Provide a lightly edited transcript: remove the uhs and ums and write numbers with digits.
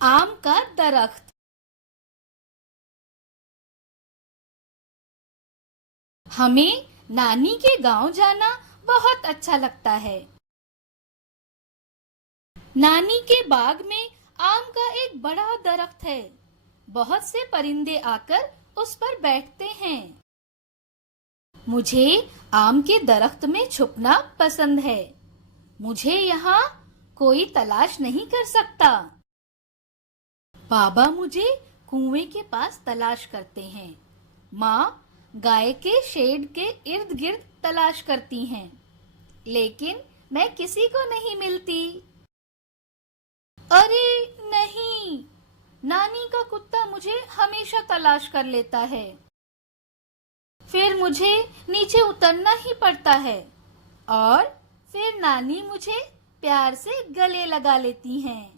आम का दरख्त। हमें नानी के गांव जाना बहुत अच्छा लगता है। नानी के बाग में आम का एक बड़ा दरख्त है। बहुत से परिंदे आकर उस पर बैठते हैं। मुझे आम के दरख्त में छुपना पसंद है। मुझे यहाँ कोई तलाश नहीं कर सकता। बाबा मुझे कुएं के पास तलाश करते हैं। माँ गाय के शेड के इर्द गिर्द तलाश करती हैं, लेकिन मैं किसी को नहीं मिलती। अरे नहीं, नानी का कुत्ता मुझे हमेशा तलाश कर लेता है। फिर मुझे नीचे उतरना ही पड़ता है और फिर नानी मुझे प्यार से गले लगा लेती हैं।